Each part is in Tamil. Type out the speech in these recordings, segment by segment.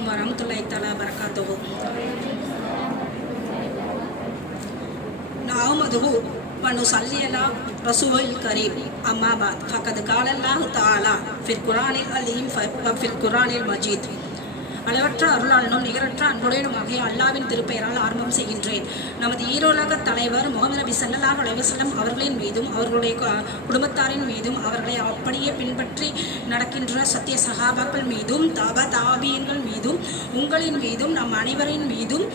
عليكم ورحمة الله تعالى وبركاته نعمده ونصلي على رسول الكريم أما بعد فقد قال الله تعالى في القرآن العظيم وفي القرآن المجيد அளவற்ற அருளாளனும் நிகரற்ற அன்புடையனும் ஆகிய அல்லாவின் திருப்பெயரால் ஆரம்பம் செய்கின்றேன். நமது ஈரோலக தலைவர் முகமது நபி ஸல்லல்லாஹு அலைவசல்லம் அவர்களின் மீதும் அவர்களுடைய குடும்பத்தாரின் மீதும் அவர்களை அப்படியே பின்பற்றி நடக்கின்ற சத்திய சகாபாக்கள் மீதும் தப தாபியங்கள் மீதும் உங்களின் மீதும் நம் அனைவரின் மீதும்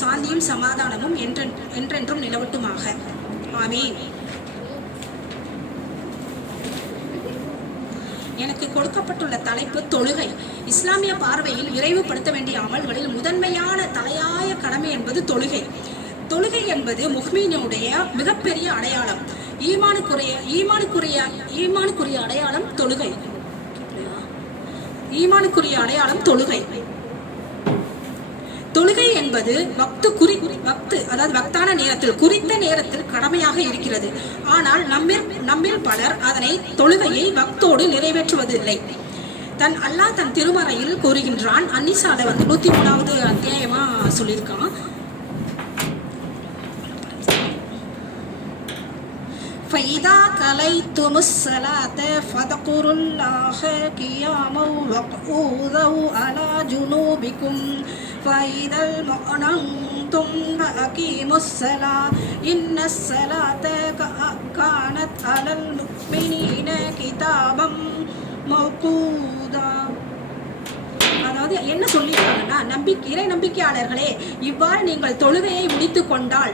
சாந்தியும் சமாதானமும் என்றென்றும் நிலவட்டுமாக. ஆமீன். எனக்கு கொடுக்கப்பட்டுள்ள தலைப்பு தொழுகை. இஸ்லாமிய பார்வையில் விரைவுபடுத்த வேண்டிய அமல்களில் முதன்மையான தலையாய கடமை என்பது தொழுகை. தொழுகை என்பது முஹ்மீனுடைய மிகப்பெரிய அடையாளம். ஈமானுக்குரிய ஈமானுக்குரிய ஈமானுக்குரிய அடையாளம் தொழுகை. ஈமானுக்குரிய அடையாளம் தொழுகை. தொழுகை என்பது வக்து குறி வக்து அதாவது வக்தான நேரத்தில் குறித்த நேரத்தில் கடமையாக இருக்கிறது ஆனால் நம்மில் நம்மில் பலர் அதனை தொழுகையை வக்தோடு நிறைவேற்றுவதில்லை தன் அல்லாஹ் தன் திருமறையில் கூறுகின்றான் அன்னிசால வந்து நூத்தி மூணாவது அத்தியாயமா சொல்லியிருக்கான் فإذا كليتم الصلاة فاذكروا الله قياما وقعودا على جنوبكم فإذا المؤمنتم فأقيموا الصلاة إن الصلاة كا- كانت على المؤمنين كتابا موقودا அதாவது என்ன சொல்லியிருக்காங்கன்னா நம்பிக்கை இறை நம்பிக்கையாளர்களே இவ்வாறு நீங்கள் தொழுகையை முடித்து கொண்டால்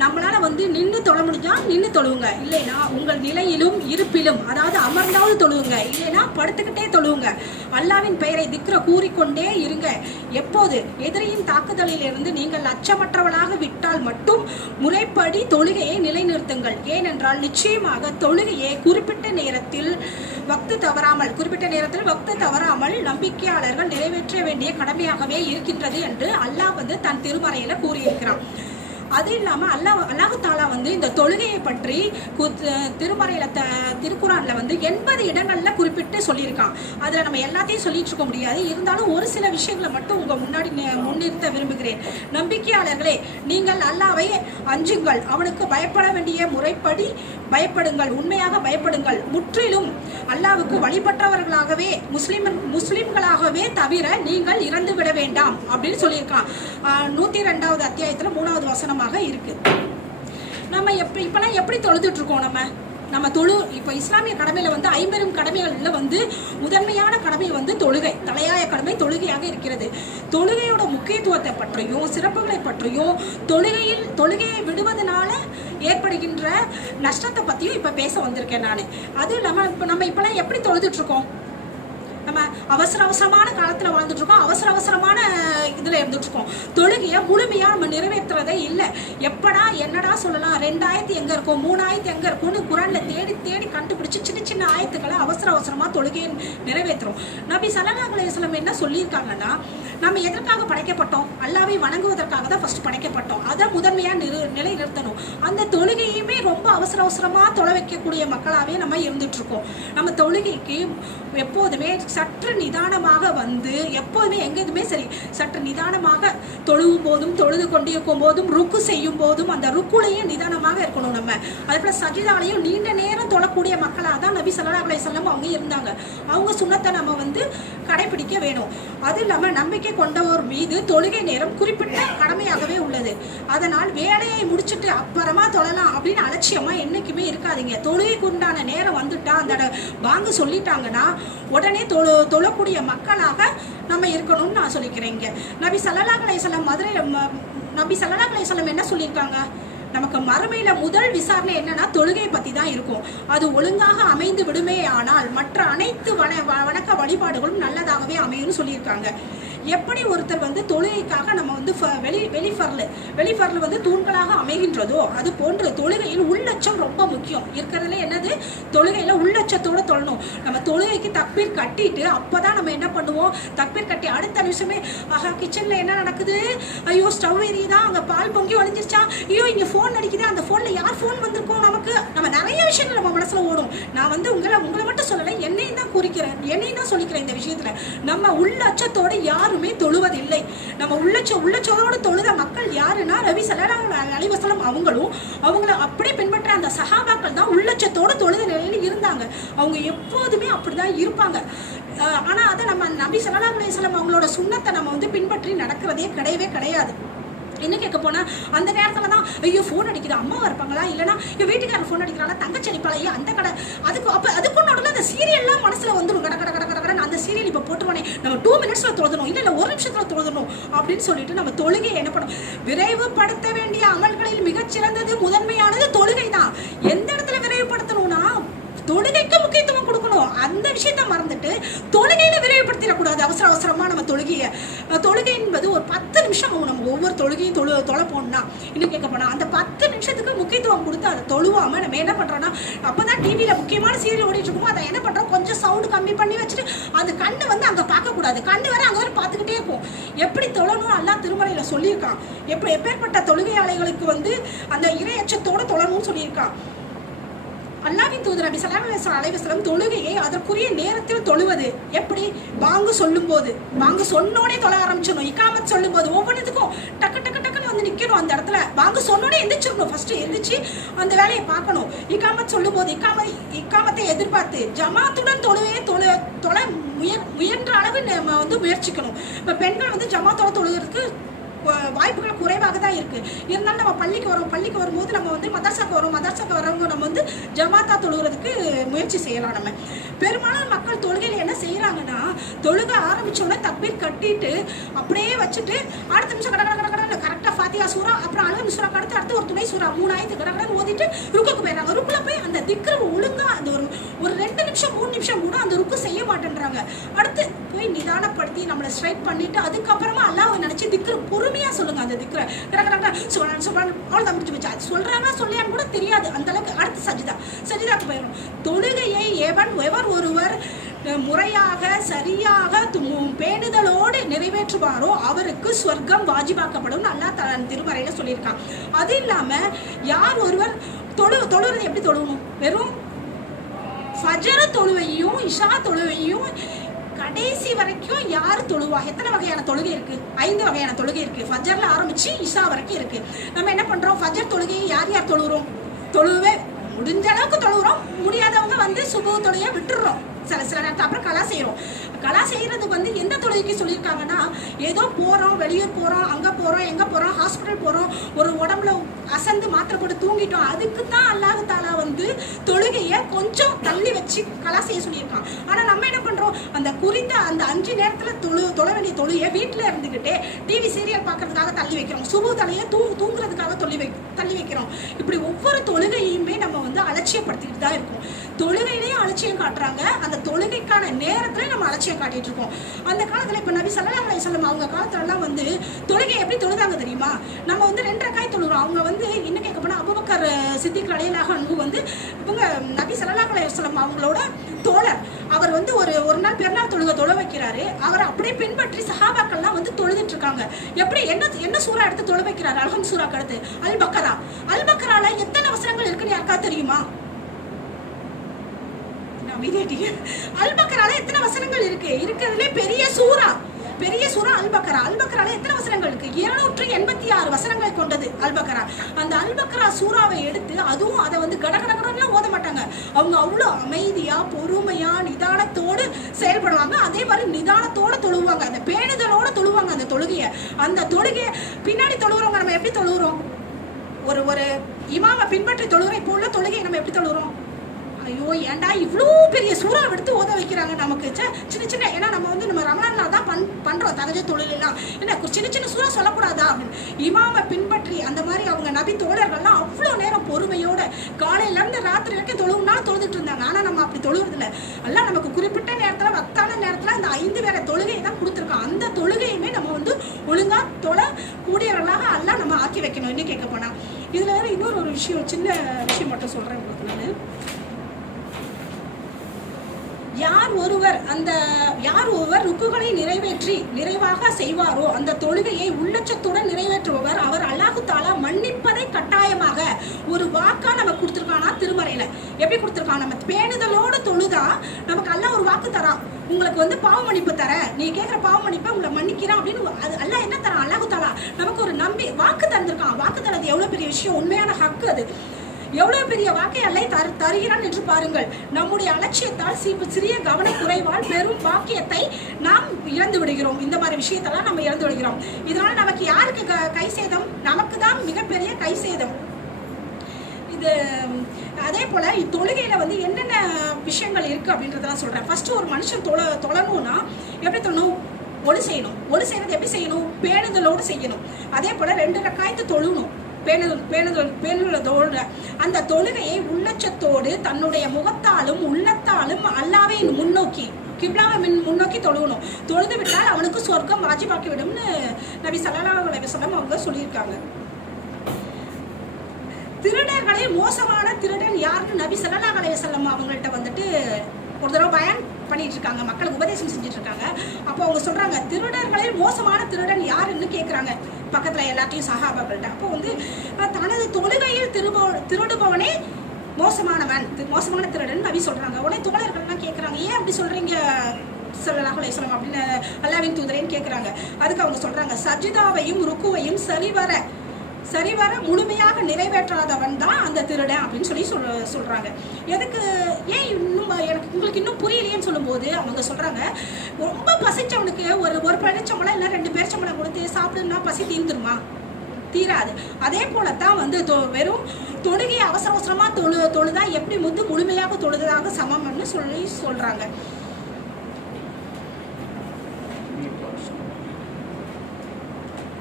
நம்மளால வந்து நின்று தொழ முடிஞ்சா நின்று தொழுவுங்க. இல்லைனா உங்கள் நிலையிலும் இருப்பிலும் அதாவது அமர்ந்தாவது தொழுவுங்க. இல்லைனா படுத்துக்கிட்டே தொழுவுங்க. அல்லாவின் பெயரை திக்ர கூறிக்கொண்டே இருங்க. எப்போது? எதிரியின் தாக்குதலிலிருந்து நீங்கள் அச்சமற்றவளாக விட்டால் மட்டும் முறைப்படி தொழுகையை நிலைநிறுத்துங்கள். ஏனென்றால் நிச்சயமாக தொழுகையை குறிப்பிட்ட நேரத்தில் வக்து தவறாமல் குறிப்பிட்ட நேரத்தில் வக்து தவறாமல் நம்பிக்கையாளர்கள் நிறைவேற்ற வேண்டிய கடமையாகவே இருக்கின்றது என்று அல்லாஹ் வந்து தன் திருமறையில் கூறியிருக்கிறான். அது இல்லாமல் அல்லாஹ் அல்லாஹு தாலா வந்து இந்த தொழுகையை பற்றி கு- திருமறையில த திருக்குறானில் வந்து எண்பது இடங்களில் குறிப்பிட்டு சொல்லியிருக்கான். அதில் நம்ம எல்லாத்தையும் சொல்லிட்டு இருக்க முடியாது. இருந்தாலும் ஒரு சில விஷயங்களை மட்டும் உங்கள் முன்னாடி முன்னிறுத்த விரும்புகிறேன். நம்பிக்கையாளர்களே நீங்கள் அல்லாவை அஞ்சுங்கள். அவனுக்கு பயப்பட வேண்டிய முறைப்படி பயப்படுங்கள். உண்மையாக பயப்படுங்கள். முற்றிலும் அல்லாவுக்கு வழிபட்டவர்களாகவே முஸ்லிம் முஸ்லிம்களாகவே தவிர நீங்கள் இறந்து விட வேண்டாம் அப்படின்னு சொல்லியிருக்கான். நூற்றி ரெண்டாவது அத்தியாயத்தில் மூணாவது வசனம் வசனமாக இருக்குது நம்ம எப்படி இப்போலாம் எப்படி தொழுதுட்ருக்கோம் நம்ம? நம்ம தொழு இப்போ இஸ்லாமிய கடமையில் வந்து ஐம்பெரும் கடமைகளில் வந்து முதன்மையான கடமை வந்து தொழுகை தலையாய கடமை தொழுகையாக இருக்கிறது. தொழுகையோட முக்கியத்துவத்தை பற்றியும் சிறப்புகளை பற்றியும் தொழுகையில் தொழுகையை விடுவதனால ஏற்படுகின்ற நஷ்டத்தை பற்றியும் இப்போ பேச வந்திருக்கேன் நான். அதுவும் இல்லாமல் இப்போ நம்ம இப்போலாம் எப்படி தொழுதுட்ருக்கோம் நம்ம அவசர அவசரமான காலத்தில் வாழ்ந்துட்டு இருக்கோம் அவசர அவசரமான இதில் இருந்துட்டு இருக்கோம் தொழுகையை முழுமையாக நம்ம நிறைவேற்றுறதே இல்லை. எப்படா என்னடா சொல்லலாம்? ரெண்டாயிரத்தி எங்கே இருக்கும்? மூணாயிரத்தி எங்கே இருக்கும்னு குரலில் தேடி தேடி கண்டுபிடிச்சி சின்ன சின்ன ஆயத்துக்களை அவசர அவசரமாக தொழுகையை நிறைவேற்றுறோம். நபி சல்லல்லாஹு இஸ்லம் என்ன சொல்லியிருக்காங்கன்னா நம்ம எதற்காக படைக்கப்பட்டோம்? அல்லாவை வணங்குவதற்காக தான் ஃபர்ஸ்ட் படைக்கப்பட்டோம். அதை முதன்மையாக நிறு நிலை நிறுத்தணும் அந்த தொழுகையுமே ரொம்ப அவசர அவசரமாக தொலை வைக்கக்கூடிய மக்களாகவே நம்ம இருந்துட்டுருக்கோம். நம்ம தொழுகைக்கு எப்போதுமே சற்று நிதானமாக வந்து எப்போதுமே எங்கேயுமே சரி சற்று நிதானமாக தொழுவும் போதும் தொழுது கொண்டிருக்கும் போதும் ருக்கு செய்யும் போதும் அந்த ருக்குலையும் நிதானமாக இருக்கணும் நம்ம. அதே போல சஜிதாலையும் நீண்ட நேரம் தொழக்கூடிய மக்களாக தான் நபி சல்லா அலையம் அவங்க இருந்தாங்க. அவங்க சுண்ணத்தை நம்ம வந்து கடைபிடிக்க வேணும். அது இல்லாமல் நம்பிக்கை கொண்டவர் மீது தொழுகை நேரம் குறிப்பிட்ட கடமையாகவே உள்ளது. அதனால் வேலையை முடிச்சுட்டு அப்புறமா தொழலாம் அப்படின்னு அலட்சியமாக என்றைக்குமே இருக்காதிங்க. தொழுகைக்கு உண்டான நேரம் வந்துட்டா அந்த வாங்க சொல்லிட்டாங்கன்னா உடனே தொழு தொழக்கூடிய மக்களாக நம்ம இருக்கணும்னு நான் சொல்லிக்கிறேங்க நபி ஸல்லல்லாஹு அலைஹி மதுரை நபி ஸல்லல்லாஹு அலைஹி என்ன சொல்லியிருக்காங்க? நமக்கு மறுமையில முதல் விசாரணை என்னன்னா தொழுகை பத்தி தான் இருக்கும். அது ஒழுங்காக அமைந்து விடுமே ஆனால் மற்ற அனைத்து வண வ- வணக்க வழிபாடுகளும் நல்லதாகவே அமையும்னு சொல்லியிருக்காங்க. எப்படி ஒருத்தர் வந்து தொழுகைக்காக நம்ம வந்து ஃப- வெளி வெளிஃபர்ல வெளிஃபர்ல வந்து தூண்களாக அமைகின்றதோ அது போன்று தொழுகையில் உள்ளச்சம் ரொம்ப முக்கியம். இருக்கிறதுல என்னது? தொழுகையில் உள்ளச்சத்தோடு தொழணும். நம்ம தொழுகைக்கு தக்பீர் கட்டிட்டு அப்போ தான் நம்ம என்ன பண்ணுவோம்? தக்பீர் கட்டி அடுத்த நிமிஷமே ஆஹா கிச்சனில் என்ன நடக்குது? ஐயோ ஸ்டவ் எரியுதா? அங்கே பால் பொங்கி ஒழிஞ்சிருச்சா ஐயோ இங்கே ஃபோன் அடிக்குது? அந்த ஃபோனில் யார் ஃபோன் வந்திருக்கோம் நமக்கு? நம்ம நிறைய விஷயங்கள் நம்ம மனசில் ஓடும். நான் வந்து உங்களை உங்களை மட்டும் சொல்லலை என்னையும் தான் குறிக்கிறேன். என்னையும் தான் சொல்லிக்கிறேன் இந்த விஷயத்தில். நம்ம உள்ளச்சத்தோடு யார் யாருமே தொழுவதில்லை. நம்ம உள்ளச்ச உள்ளச்சோதோடு தொழுத மக்கள் யாருன்னா ரவி சல்லல்லாஹு அலைவசலம் அவங்களும் அவங்கள அப்படியே பின்பற்ற அந்த சஹாபாக்கள் தான் உள்ளச்சத்தோடு தொழுத நிலையில் இருந்தாங்க. அவங்க எப்போதுமே அப்படிதான் இருப்பாங்க. ஆனா அதை நம்ம நபி சல்லல்லாஹு அலைஹி அவங்களோட சுண்ணத்தை நம்ம வந்து பின்பற்றி நடக்கிறதே கிடையவே கிடையாது. என்ன கேட்க போனா அந்த நேரத்துல தான் ஐயோ ஃபோன் அடிக்குது அம்மாவை இருப்பாங்களா? இல்லைன்னா என் வீட்டுக்காரர் ஃபோன் அடிக்கிறாங்களா தங்கச்சி அடிப்பாளா அந்த கடை. அதுக்கு அப்போ அதுக்கு நடுவில் அந்த சீரியல்லாம் மனசுல வந்துடும் கட கட கட கட கடன்னு அந்த சீரியல் இப்போ போட்டுருவானே. நம்ம டூ மினிட்ஸில் தொழுதணும். இல்லை இல்லை ஒரு நிமிஷத்துல தொழுதணும். அப்படின்னு சொல்லிட்டு நம்ம தொழுகையை என்ன பண்ணணும்? விரைவுபடுத்த வேண்டிய அமல்களில் மிகச்சிறந்தது முதன்மையானது தொழுகை தான் எந்த இடத்துல விரைவுபடுத்தணும்னா தொழுகைக்கு முக்கியத்துவம் கொடுக்கணும். அந்த விஷயத்த மறந்துட்டு தொழுகையில விரைவுபடுத்திடக்கூடாது அவசர அவசரமா நம்ம தொழுகையை அஹ் தொழுகை என்பது ஒரு பத்து நிமிஷம் நம்ம ஒவ்வொரு தொழுகையும் தொழு தொலைப்போம்னா இன்னும் கேட்க போனால் அந்த பத்து நிமிஷத்துக்கு முக்கியத்துவம் கொடுத்து அதை தொழுவாமல் நம்ம என்ன பண்ணுறோன்னா அப்போ தான் டிவியில் முக்கியமான சீரியல் ஓடிட்டு இருக்கோம் அதை என்ன பண்ணுறோம் கொஞ்சம் சவுண்டு கம்மி பண்ணி வச்சுட்டு அந்த கண்ணு வந்து அங்கே பார்க்கக்கூடாது. கண்ணு வர அங்கே வரை பார்த்துக்கிட்டே இருக்கும். எப்படி தொழணும்? எல்லாம் திருமலையில் சொல்லியிருக்கான். எப்படி எப்பேற்பட்ட தொழுகையாளைகளுக்கு வந்து அந்த இறையச்சத்தோடு தொழணும்னு சொல்லியிருக்கான். அல்லாவின் தூதர் நபி சலாம் அலைஹி தொழுகையை அதற்குரிய நேரத்தில் தொழுவது. எப்படி? வாங்கு சொல்லும்போது. வாங்கு சொன்னோடே தொழ ஆரம்பிச்சிடணும். இக்காமத் சொல்லும்போது ஒவ்வொன்றுத்துக்கும் டக்கு டக்கு டக்குன்னு வந்து நிற்கணும் அந்த இடத்துல. வாங்கு சொன்னோடே எந்திரிச்சிடணும். ஃபர்ஸ்ட் எந்திரிச்சு அந்த வேலையை பார்க்கணும். இக்காமத் சொல்லும்போது இக்காம இக்காமத்தை எதிர்பார்த்து ஜமாத்துடன் தொழுவையை தொழு தொழ முயற் முயன்ற அளவு நம்ம வந்து முயற்சிக்கணும். இப்போ பெண்கள் வந்து ஜமாத்தோட தொழுகிறதுக்கு வாய்ப்புகள் குறைவாக தான் இருக்குது இருந்தாலும் நம்ம பள்ளிக்கு வரோம் பள்ளிக்கு வரும்போது நம்ம வந்து மதரசாக்கு வரோம் மதரசாக்கு வரவங்க நம்ம வந்து ஜமாத்தா தொழுகிறதுக்கு முயற்சி செய்யலாம் நம்ம. பெரும்பாலான மக்கள் தொழுகையில் என்ன செய்கிறாங்கன்னா தொழுக ஆரம்பித்தோடனே தப்பீர் கட்டிட்டு அப்படியே வச்சுட்டு அடுத்த நிமிஷம் கடை கடை கடை கரெக்டாக ஃபாத்தியா சூறா? அப்புறம் அழகு சூறா அடுத்து அடுத்து ஒரு துணை சூறா. மூணு ஆயிரத்து ஓதிட்டு ருக்குக்கு போயிடுறாங்க. ருக்குல போய் அந்த திக்ரு ஒழுங்கா அந்த ஒரு ஒரு ரெண்டு நிமிஷம் மூணு நிமிஷம் கூட அந்த ருக்கு செய்ய மாட்டேன்றாங்க. அடுத்து போய் நிதானப்படுத்தி நம்மளை ஸ்ட்ரைட் பண்ணிட்டு அதுக்கப்புறமா அல்லாவை நினைச்சு திக்ரு பொறுமையா சொல்லுங்க அந்த திக்ரை. கடகடா கட கட. சொல்றான் சொல்றான் அவ்வளோ தான் சொல்றாங்க சொல்லியான்னு கூட தெரியாது. அந்த அளவுக்கு அடுத்து சஜிதா. சஜிதாக்கு போயிடும் தொழுகையை எவன் எவர் ஒருவர் முறையாக சரியாக பேணுதலோடு நிறைவேற்றுவாரோ அவருக்கு சொர்க்கம் வாஜிபாக்கப்படும் நல்லா தன் திருமறையில சொல்லியிருக்கான். அது இல்லாம யார் ஒருவர் தொழு தொழுறது எப்படி தொழுவணும் வெறும் ஃபஜர தொழுவையும் இஷா தொழுவையும் கடைசி வரைக்கும் யார் தொழுவா? எத்தனை வகையான தொழுகை இருக்கு? ஐந்து வகையான தொழுகை இருக்கு. ஃபஜர்ல ஆரம்பிச்சு இஷா வரைக்கும் இருக்கு. நம்ம என்ன பண்றோம்? ஃபஜர் தொழுகையை யார் யார் தொழுகிறோம்? தொழுவே முடிஞ்ச அளவுக்கு தொழுகிறோம். முடியாதவங்க வந்து சுபு தொழுகையை விட்டுடுறோம் சில சில நேரத்தில் அப்புறம் கலா செய்கிறோம் கலா செய்கிறது வந்து எந்த தொழுகைக்கு சொல்லியிருக்காங்கன்னா ஏதோ போகிறோம் வெளியூர் போகிறோம் அங்கே போகிறோம் எங்கே போகிறோம் ஹாஸ்பிட்டல் போகிறோம் ஒரு உடம்புல அசந்து மாத்திரை போட்டு தூங்கிட்டோம் அதுக்கு தான் அல்லாஹ் தாலா வந்து தொழுகையை கொஞ்சம் தள்ளி வச்சு கலா செய்ய சொல்லியிருக்கான். ஆனால் நம்ம என்ன பண்ணுறோம் அந்த குறித்த அந்த அஞ்சு நேரத்தில் தொழு தொழ வேண்டிய தொழுகையை வீட்டில் இருந்துக்கிட்டே டிவி சீரியல் பார்க்கறதுக்காக தள்ளி வைக்கிறோம். சுபு தலையை தூ தூங்குறதுக்காக தொல்லி வை தள்ளி வைக்கிறோம். இப்படி ஒவ்வொரு தொழுகையுமே நம்ம வந்து அலட்சியப்படுத்திக்கிட்டு தான் இருக்கோம். தொழுகையிலேயே அலட்சியம் காட்டுறாங்க. அந்த தொழுகைக்கான நேரத்தில் நம்ம அலட்சியம் காட்டிட்டு இருக்கோம். அந்த காலத்துல இப்ப நபி சல்லாம் அலைய வஸல்லம் அவங்க காலத்துலலாம் வந்து தொழுகை எப்படி தொழுதாங்க தெரியுமா? நம்ம வந்து ரெண்டரை காய் தொழுகிறோம். அவங்க வந்து இன்னும் கேட்க போனா அபுபக்கர் சித்திக் அலையலாக அன்பு வந்து இவங்க நபி ஸல்லல்லாஹு அலைய சொல்லம் அவங்களோட தோழர். அவர் வந்து ஒரு ஒரு நாள் பெருநாள் தொழுக தொழ வைக்கிறாரு. அவர் அப்படியே பின்பற்றி சஹாபாக்கள்லாம் வந்து தொழுதுட்டு இருக்காங்க. எப்படி என்ன என்ன சூறா எடுத்து தொழ வைக்கிறாரு? அல்ஹம் சூறாக்கு அடுத்து. அல் பக்கரா. அல் பக்கரால எத்தனை அவசரங்கள் இருக்குன்னு யாருக்கா தெரியுமா? நான் அமைதியாட்டீங்க எத்தனை வசனங்கள் இருக்கு? இருக்கிறதுலே பெரிய சூறா. பெரிய சூறா அல்பக்கரா. அல்பக்கரால எத்தனை வசனங்கள் இருக்கு? இருநூற்று எண்பத்தி ஆறு வசனங்கள் கொண்டது அல்பக்கரா. அந்த அல்பக்கரா சூறாவை எடுத்து அதுவும் அதை வந்து கட ஓத மாட்டாங்க. அவங்க அவ்வளோ அமைதியா பொறுமையா நிதானத்தோடு செயல்படுவாங்க. அதே மாதிரி நிதானத்தோட தொழுவாங்க. அந்த பேணுதலோட தொழுவாங்க அந்த தொழுகையை. அந்த தொழுகையை பின்னாடி தொழுகிறவங்க நம்ம எப்படி தொழுகிறோம் ஒரு ஒரு இமாவை பின்பற்றி தொழுகிற இப்போ உள்ள தொழுகையை நம்ம எப்படி தொழுகிறோம் ஐயோ ஏன்டா இவ்வளோ பெரிய சூறா எடுத்து ஓத வைக்கிறாங்க நமக்கு? சே சின்ன சின்ன ஏன்னா நம்ம வந்து நம்ம ரமலான்ல தான் பண் பண்ணுறோம் தகஜ தொழிலெல்லாம் என்ன சின்ன சின்ன சூறா சொல்லக்கூடாதா அப்படின்னு? இமாமை பின்பற்றி அந்த மாதிரி அவங்க நபி தோழர்கள்லாம் அவ்வளோ நேரம் பொறுமையோட காலையிலேருந்து ராத்திரி வரைக்கும் தொழுவுனா தொழுதுட்டு இருந்தாங்க. ஆனால் நம்ம அப்படி தொழுவது எல்லாம் நமக்கு குறிப்பிட்ட நேரத்தில் வக்தான நேரத்தில் அந்த ஐந்து வேற தொழுகையை தான் கொடுத்துருக்கோம் அந்த தொழுகையுமே நம்ம வந்து ஒழுங்காக தொழ கூடியவர்களாக எல்லாம் நம்ம ஆக்கி வைக்கணும். இன்னும் கேட்க போனால் இதில் வேறு இன்னொரு ஒரு விஷயம் சின்ன விஷயம் மட்டும் சொல்கிறேன் உங்களுக்கு நான். யார் ஒருவர் அந்த யார் ஒருவர் ருக்குகளை நிறைவேற்றி நிறைவாக செய்வாரோ அந்த தொழுகையை உள்ளச்சத்துடன் நிறைவேற்றுபவர் அவர் அல்லாஹு தாலா மன்னிப்பதை கட்டாயமாக ஒரு வாக்கா நம்ம கொடுத்துருக்கானா திருமறையில. எப்படி கொடுத்துருக்கான்? நம்ம பேணுதலோடு தொழுதா நமக்கு அல்லாஹ் ஒரு வாக்கு தரான். உங்களுக்கு வந்து பாவ மன்னிப்பு தர நீ கேட்குற பாவ மன்னிப்பை உங்களை மன்னிக்கிறான் அப்படின்னு அது அல்லாஹ் என்ன தரான்? அல்லாஹு தாலா நமக்கு ஒரு நம்பி வாக்கு தந்திருக்கான். வாக்கு தரது எவ்வளோ பெரிய விஷயம்? உண்மையான ஹக்கு அது. எவ்வளவு பெரிய வாக்கை அல்லை தரு தருகிறான் என்று பாருங்கள். நம்முடைய அலட்சியத்தால் சிறிய சிறிய கவனக்குறைவால் பெரும் வாக்கியத்தை நாம் இழந்து விடுகிறோம். இந்த மாதிரி விஷயத்தெல்லாம் நம்ம இழந்து விடுகிறோம். இதனால நமக்கு யாருக்கு க- கை சேதம்? நமக்கு தான் மிகப்பெரிய கை சேதம். இது அதே போல தொழுகையில வந்து என்னென்ன விஷயங்கள் இருக்கு அப்படின்றதெல்லாம் சொல்றேன். ஃபர்ஸ்ட் ஒரு மனுஷன் தொழ தொழணும்னா எப்படி தொழணும்? ஒளி செய்யணும். ஒளி செய்யறது எப்படி செய்யணும்? பேணுதலோடு செய்யணும். அதே போல ரெண்டு ரக்காயத்து தொழணும். பேணுதல் பேணுதல் பேணுதலோடு அந்த தொழுகையை உள்ளச்சத்தோடு தன்னுடைய முகத்தாலும் உள்ளத்தாலும் அல்லாவே முன்னோக்கி கிப்லாவை மின் முன்னோக்கி தொழுகணும். தொழுது விட்டால் அவனுக்கு சொர்க்கம் வாஜிபாக்கி விடும்னு நபி ஸல்லல்லாஹு அலைஹி அவங்க சொல்லியிருக்காங்க. திருடர்களை மோசமான திருடன் யாருன்னு நபி ஸல்லல்லாஹு அலைஹி அவங்கள்ட்ட வந்துட்டு ஒரு தடவை பயன் பண்ணிட்டு இருக்காங்க மக்களுக்கு உபதேசம் செஞ்சுட்டு இருக்காங்க அப்போ அவங்க சொல்றாங்க திருடர்களில் மோசமான திருடன் யாருன்னு கேட்குறாங்க பக்கத்தில் எல்லாத்தையும் சகாபாக்கள்கிட்ட. அப்போ வந்து தனது தொழுகையில் திருபோ திருடுபவனே மோசமானவன் மோசமான திருடன் நபி சொல்கிறாங்க உடனே தோழர்கள்லாம் கேட்குறாங்க ஏன் அப்படி சொல்கிறீங்க ஸல்லல்லாஹு அலைஹி அப்படின்னு அல்லாவின் தூதரேன்னு கேட்குறாங்க அதுக்கு அவங்க சொல்கிறாங்க சஜிதாவையும் ருக்குவையும் சரிவர சரிவர முழுமையாக நிறைவேற்றாதவன் தான் அந்த திருடன் அப்படின்னு சொல்லி சொல் சொல்றாங்க. எதுக்கு ஏன் இன்னும் எனக்கு உங்களுக்கு இன்னும் புரியலையேன்னு சொல்லும்போது அவங்க சொல்றாங்க ரொம்ப பசிச்சவனுக்கு ஒரு ஒரு பழச்சம்பளம் இல்லை ரெண்டு பேரிச்சம்பளம் கொடுத்து சாப்பிடுன்னா பசி தீந்துருமா தீராது. அதே போலத்தான் வந்து தொ- வெறும் தொழுகையை அவசர அவசரமா தொழு தொழுதா எப்படி முத்து முழுமையாக தொழுதாக சமம்னு சொல்லி சொல்றாங்க.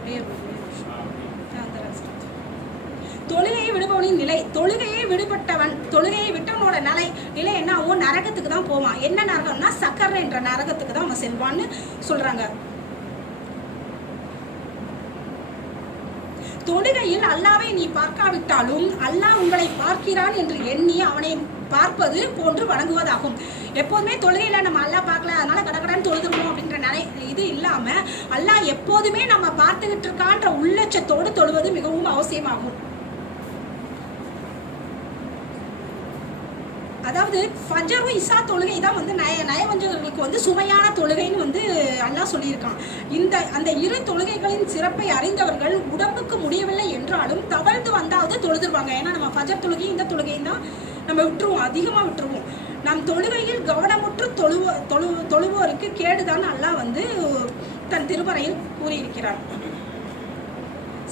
Yeah. நிலை தொழுகையே விடுபட்டவன் தொழுகையை விட்டவனோட நிலை நிலை என்ன? ஆகும் நரகத்துக்கு தான் போவான். என்ன நரகம்னா சக்கர என்ற நரகத்துக்கு தான் அவன் செல்வான்னு சொல்றாங்க. தொழுகையில் அல்லாவை நீ பார்க்காவிட்டாலும் அல்லாஹ் உங்களை பார்க்கிறான் என்று எண்ணி அவனை பார்ப்பது போன்று வணங்குவதாகும். எப்போதுமே தொழுகையில நம்ம அல்லாஹ் பார்க்கல அதனால கடகடன்னு தொழுதுருவோம் அப்படின்ற நிலை இது இல்லாம அல்லாஹ் எப்போதுமே நம்ம பார்த்துக்கிட்டு இருக்கான்ற உள்ளட்சத்தோடு தொழுவது மிகவும் அவசியமாகும். அதாவது ஃபஜரும் இசா தொழுகை தான் வந்து நய நயவஞ்சகர்களுக்கு வந்து சுமையான தொழுகைன்னு வந்து அல்லாஹ் சொல்லியிருக்கான். இந்த அந்த இரு தொழுகைகளின் சிறப்பை அறிந்தவர்கள் உடம்புக்கு முடியவில்லை என்றாலும் தவழ்ந்து வந்தாவது தொழுதுருவாங்க. ஏன்னா நம்ம ஃபஜர் தொழுகை இந்த தொழுகையும் தான் நம்ம விட்டுருவோம் அதிகமாக விட்டுருவோம். நம் தொழுகையில் கவனமுற்று தொழுவ தொழு தொழுவோருக்கு கேடுதான் அல்லாஹ் வந்து தன் திருமறையில் கூறியிருக்கிறார்.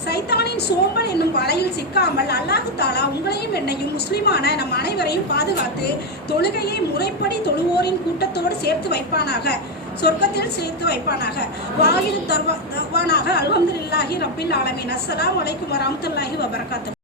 சைத்தானின் சோம்பல் என்னும் வலையில் சிக்காமல் அல்லாஹு தாலா உங்களையும் என்னையும் முஸ்லிமான நம் அனைவரையும் பாதுகாத்து தொழுகையை முறைப்படி தொழுவோரின் கூட்டத்தோடு சேர்த்து வைப்பானாக. சொர்க்கத்தில் சேர்த்து வைப்பானாக. வாயில் தர்வானாக. அல்ஹம்துலில்லாஹி ரப்பில் ஆலமின். அஸ்லாம் வலைக்கும் வரமத்துல்லாஹி வபரகாத்துஹு